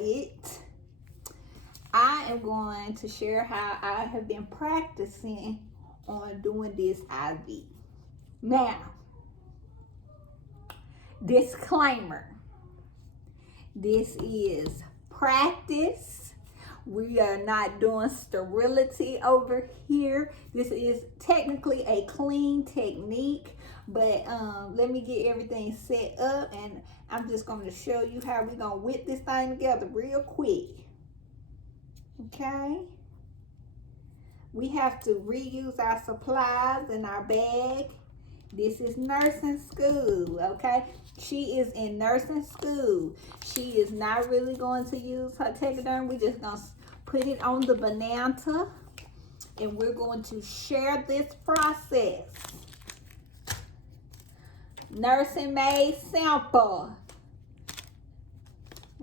it, I am going to share how I have been practicing on doing this IV. Now, disclaimer, this is practice. We are not doing sterility over here. This is technically a clean technique, but let me get everything set up, and I'm just going to show you how we're going to whip this thing together real quick. Okay? We have to reuse our supplies in our bag. This is nursing school, okay? She is in nursing school. She is not really going to use her Tegaderm. We're just going to put it on the banana, and we're going to share this process. Nursing made simple,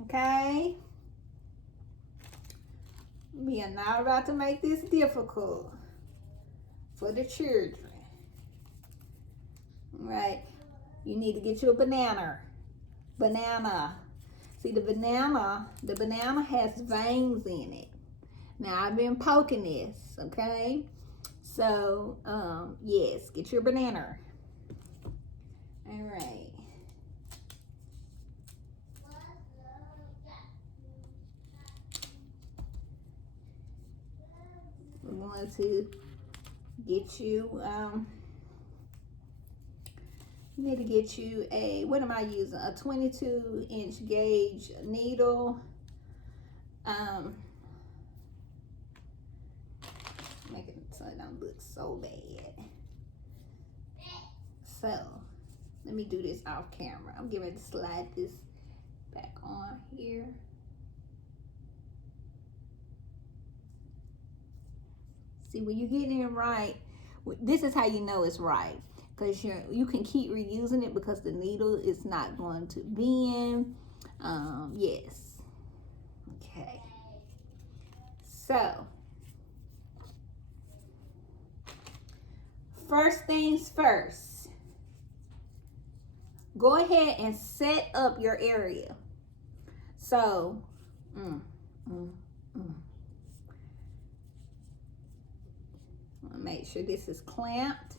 okay? We are not about to make this difficult for the children. Right, you need to get you a banana. See, the banana has veins in it. Now, I've been poking this, okay? So, yes, get your banana. All right. We're going to get you, need to get you a, what am I using? A 22-inch gauge needle. Make it so it don't look so bad. So, let me do this off camera. I'm getting ready to slide this back on here. See, when you're getting it right, this is how you know it's right. Because you can keep reusing it because the needle is not going to bend. Yes. Okay. So, first things first. Go ahead and set up your area. So, make sure this is clamped.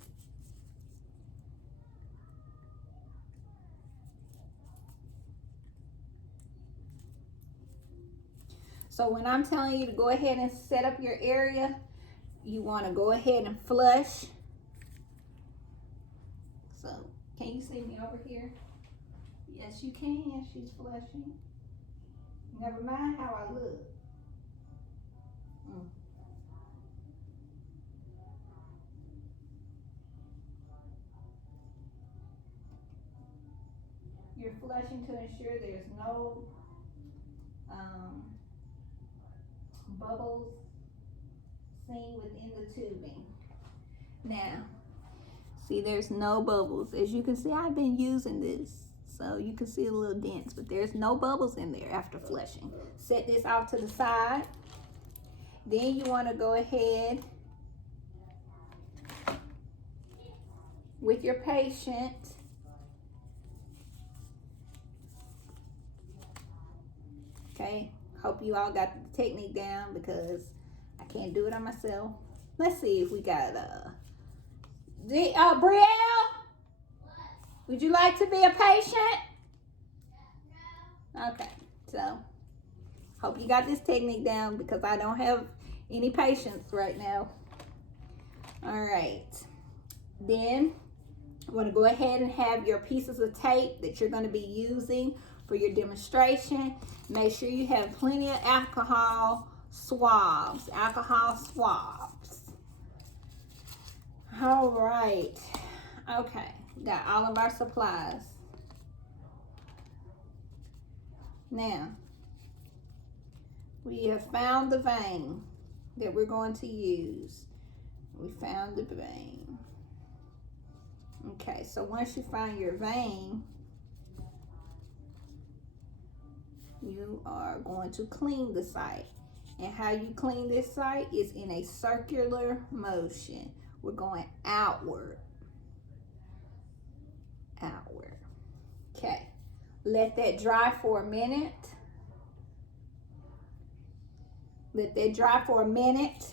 So when I'm telling you to go ahead and set up your area, you want to go ahead and flush. So, can you see me over here? Yes, you can. She's flushing. Never mind how I look. You're flushing to ensure there's no bubbles seen within the tubing. Now, see, there's no bubbles. As you can see, I've been using this, so you can see a little dents, but there's no bubbles in there after flushing. Set this off to the side. Then you want to go ahead with your patient. Okay, hope you all got the technique down because I can't do it on myself. Let's see if we got Brielle, would you like to be a patient? Okay, so hope you got this technique down because I don't have any patients right now. All right, then I want to go ahead and have your pieces of tape that you're going to be using for your demonstration. Make sure you have plenty of alcohol swabs. All right. Okay, got all of our supplies. Now, we have found the vein that we're going to use. We found the vein. Okay, so once you find your vein, you are going to clean the site. And how you clean this site is in a circular motion. We're going outward. Okay, let that dry for a minute. Let that dry for a minute.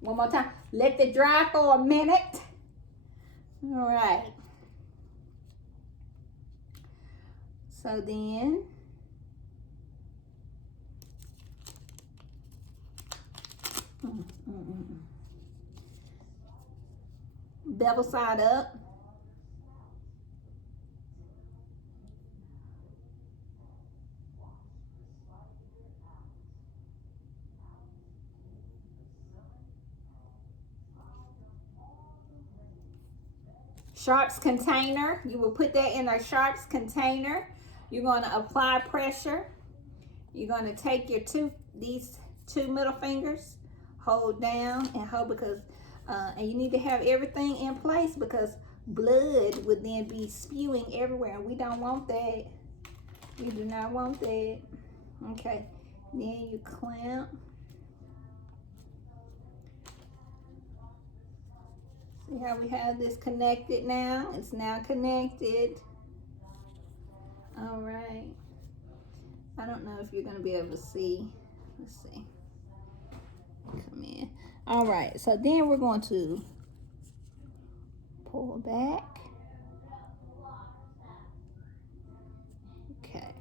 One more time. Let that dry for a minute. All right. So then, bevel side up. Sharps container, you will put that in a sharps container. You're going to apply pressure. You're going to take your these two middle fingers, hold down and hold, because and you need to have everything in place because blood would then be spewing everywhere, and we don't want that. We do not want that. Okay, then you clamp. See how we have this connected now? It's now connected. All right. I don't know if you're going to be able to see. Let's see. Come in. All right. So then we're going to pull back. Okay.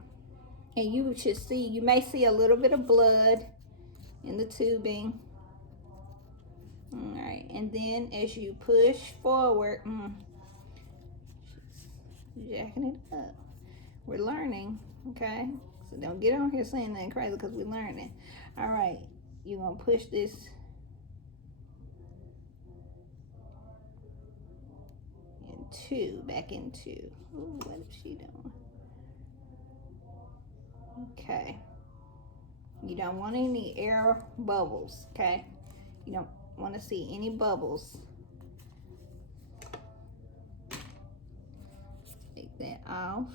And you should see, you may see a little bit of blood in the tubing. All right. And then as you push forward, she's jacking it up. We're learning, okay? So don't get on here saying nothing crazy because we're learning. All right, you're gonna push this back into. Ooh, what is she doing? Okay. You don't want any air bubbles, okay? You don't want to see any bubbles. Take that off.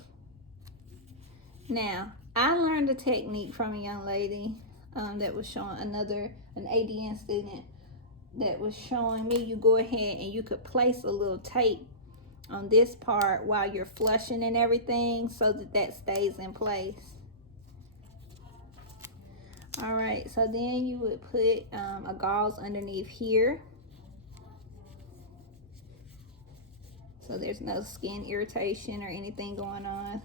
Now, I learned a technique from a young lady that was showing an ADN student that was showing me. You go ahead and you could place a little tape on this part while you're flushing and everything so that stays in place. All right, so then you would put a gauze underneath here so there's no skin irritation or anything going on.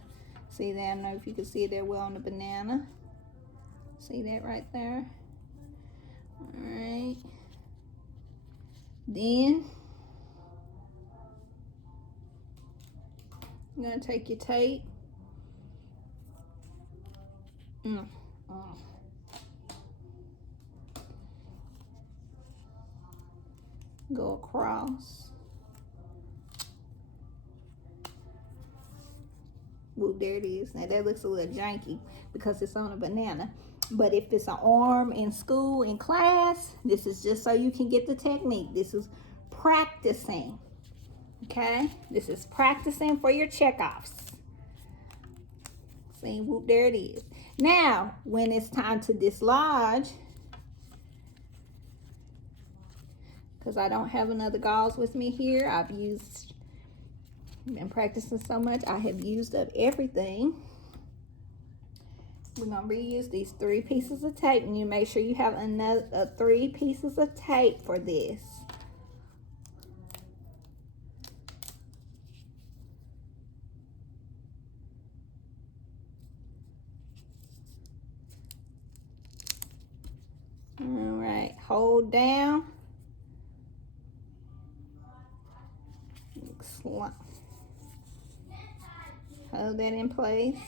See that? I don't know if you can see it there well on the banana. See that right there? All right. Then you're gonna take your tape. Go across. Whoop, there it is. Now that looks a little janky because it's on a banana. But if it's an arm in school, in class, this is just so you can get the technique. This is practicing, okay? This is practicing for your checkoffs. See, whoop, there it is. Now, when it's time to dislodge, because I don't have another gauze with me here, been practicing so much, I have used up everything. We're gonna reuse these 3 pieces of tape, and you make sure you have another 3 pieces of tape for this. All right, hold down. Hold that in place.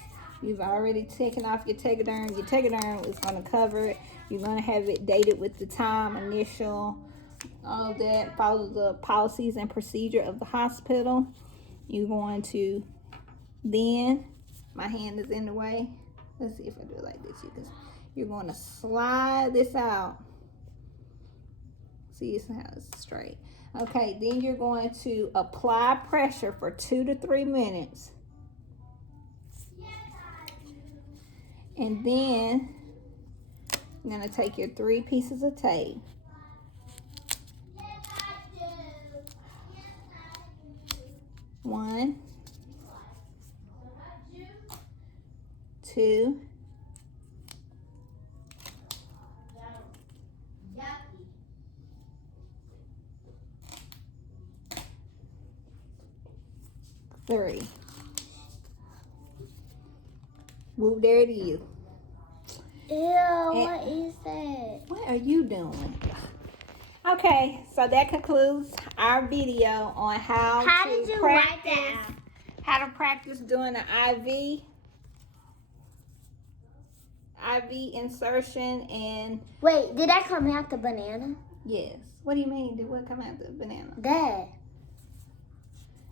You've already taken off your tegaderm. Your tegaderm is going to cover it. You're going to have it dated with the time, initial, all that. Follow the policies and procedure of the hospital. You're going to then, my hand is in the way. Let's see if I do it like this. You're going to slide this out. See, this is how it's straight. Okay, then you're going to apply pressure for 2 to 3 minutes. And then you're going to take your 3 pieces of tape. One, 2, Whoop, there it is. Ew, what is that? What are you doing? Okay, so that concludes our video on how did to you practice. write that? How to practice doing an IV insertion and Wait, did that come out the banana? yes. What do you mean? Did what come out the banana? That.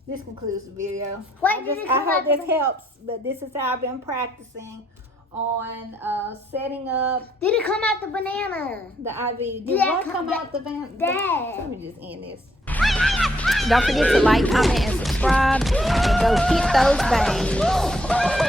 This concludes the video. Wait, did it I come hope out the this helps, but this is how I've been practicing on setting up Did it come out the banana? the IV. Did Did that what come out the banana? That. Let me just end this. Don't forget to like, comment, and subscribe, and go hit those bangs.